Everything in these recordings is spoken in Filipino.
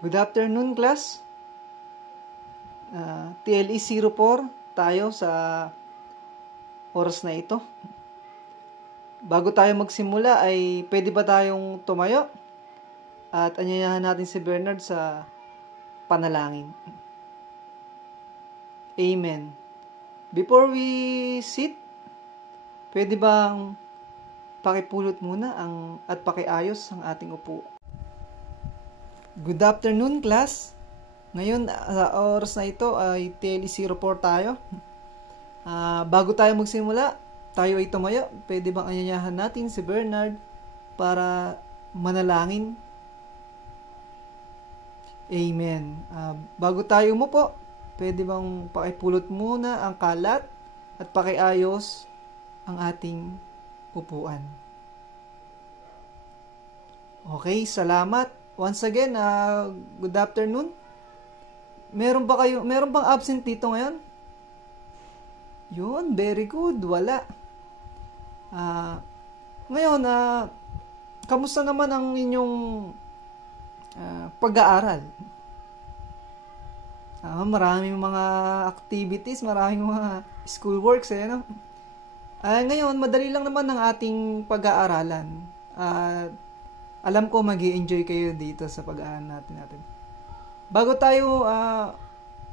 Good afternoon, class. TLE 04 tayo sa oras na ito. Bago tayo magsimula ay pwede ba tayong tumayo at anyayahan natin si Bernard sa panalangin. Amen. Before we sit, pwede bang pakipulot muna at pakiayos ang ating upo. Good afternoon, class. Ngayon, sa oras na ito ay TLE 04 tayo. Bago tayo magsimula, tayo ay tumayo. Pwede bang anyayahan natin si Bernard para manalangin? Amen. Bago tayo umupo, pwede bang pakipulot muna ang kalat at pakiayos ang ating upuan. Okay, salamat. Once again, good afternoon. Meron bang absent dito ngayon? Yun, very good. Wala. Ngayon, kamusta naman ang inyong pag-aaral? Maraming mga activities, maraming mga schoolworks, no? Ngayon, madali lang naman ang ating pag-aaralan. Alam ko mag-i-enjoy kayo dito sa pag-aaral natin. Bago tayo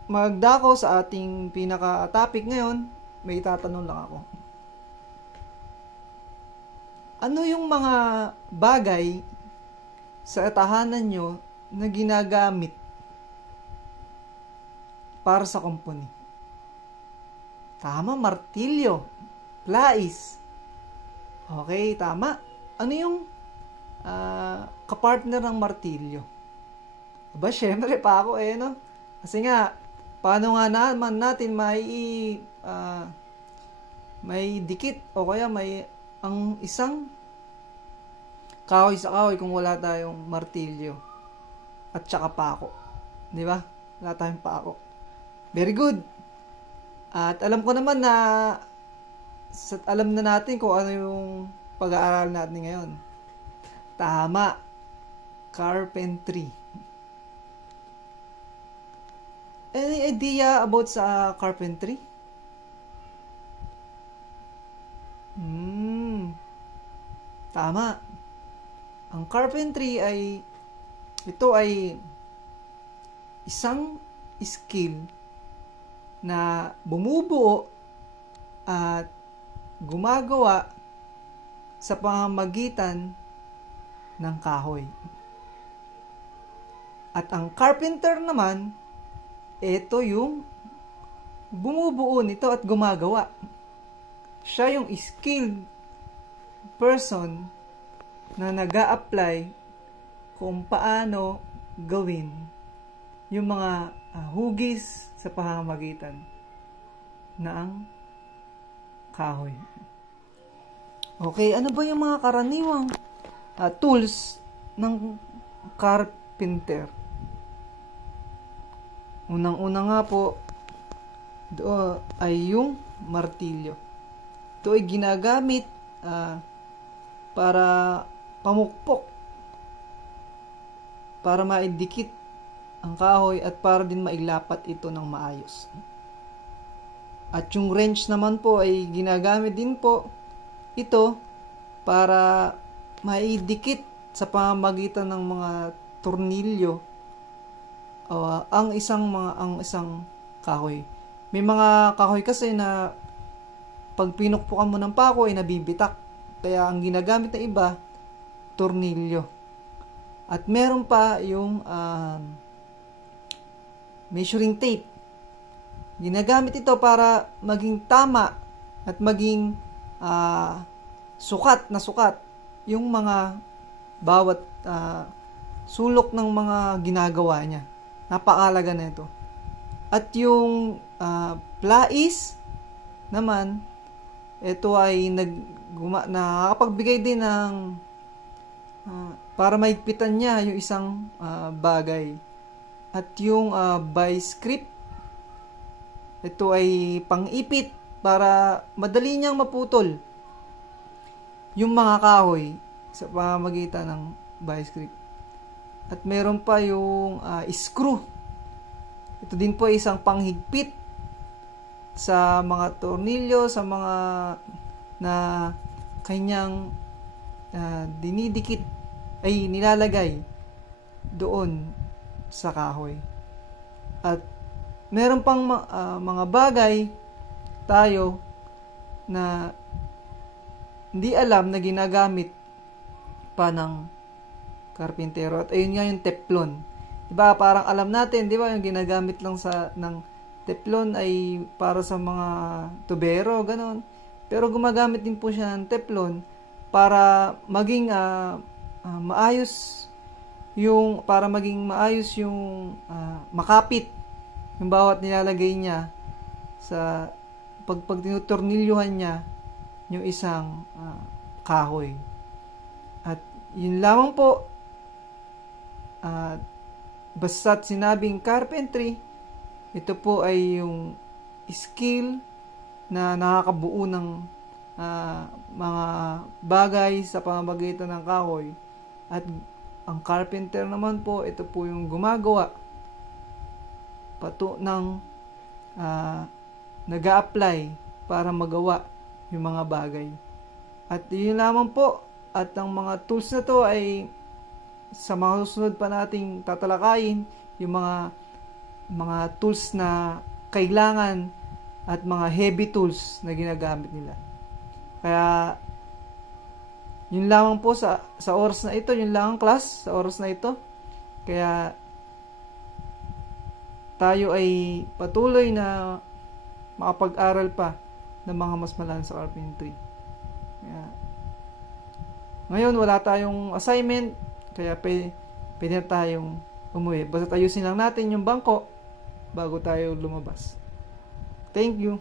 magdako sa ating pinaka-topic ngayon, may tatanong lang ako. Ano yung mga bagay sa tahanan nyo na ginagamit para sa company? Tama, martilyo, plais. Okay, tama. Ano yung kapartner ng martilyo? Aba, syempre pa ako no? Kasi nga, paano nga naman natin may dikit o kaya ang isang kahoy sa kahoy kung wala tayong martilyo at saka pako. Di ba? Wala tayong pako. Very good. At alam ko naman na alam na natin kung ano yung pag-aaral natin ngayon. Tama. Carpentry. Any idea about sa carpentry? Tama. Ang carpentry ito ay isang skill na bumubuo at gumagawa sa pamamagitan ng kahoy. At ang carpenter naman, ito yung bumubuo nito at gumagawa. Siya yung skilled person na nag-a-apply kung paano gawin yung mga hugis sa pamamagitan ng kahoy. Okay, ano ba yung mga karaniwang tools ng carpenter? Unang-una nga po, ay yung martilyo. Ito ay ginagamit para pamukpok, para maidikit ang kahoy at para din mailapat ito ng maayos. At yung wrench naman po ay ginagamit din po ito para maidikit sa pamamagitan ng mga tornilyo ang isang kahoy. May mga kahoy kasi na pag pinukpukan mo ng pako ay nabibitak. Kaya ang ginagamit na iba, tornilyo. At meron pa yung measuring tape. Ginagamit ito para maging tama at maging sukat yung mga bawat sulok ng mga ginagawa niya. Napakahalaga na ito. At yung plais naman, ito ay nakakapagbigay din ng para maigpitan niya yung isang bagay. At yung vice grip, ito ay pang-ipit para madali niyang maputol yung mga kahoy sa pamamagitan ng vice grip. At meron pa yung screw. Ito din po ay isang panghigpit sa mga tornilyo, sa mga na kanyang dinidikit ay nilalagay doon sa kahoy. At meron pang mga bagay tayo na hindi alam na ginagamit pa ng karpintero. At ayun nga yung teflon. Diba, parang alam natin, diba, yung ginagamit lang ng teflon ay para sa mga tubero, ganon. Pero gumagamit din po siya ng teflon para maging maayos yung makapit yung bawat nilalagay niya sa pag tinutornilyuhan niya yung isang kahoy. At yun lamang po, basta't sinabing carpentry, ito po ay yung skill na nakakabuo ng mga bagay sa pamamagitan ng kahoy. At ang carpenter naman po, ito po yung gumagawa ng nag-a-apply para magawa yung mga bagay. At yun lamang po. At ang mga tools na to ay sa mga susunod pa nating tatalakayin, yung mga tools na kailangan at mga heavy tools na ginagamit nila. Kaya yun lamang po sa oras na ito, yun lang ang class sa oras na ito. Kaya tayo ay patuloy na makapag-aral pa ng mga mas malalim sa carpentry. Kaya ngayon wala tayong assignment, kaya pwede na tayong umuwi. Basta ayusin lang natin yung bangko bago tayo lumabas. Thank you.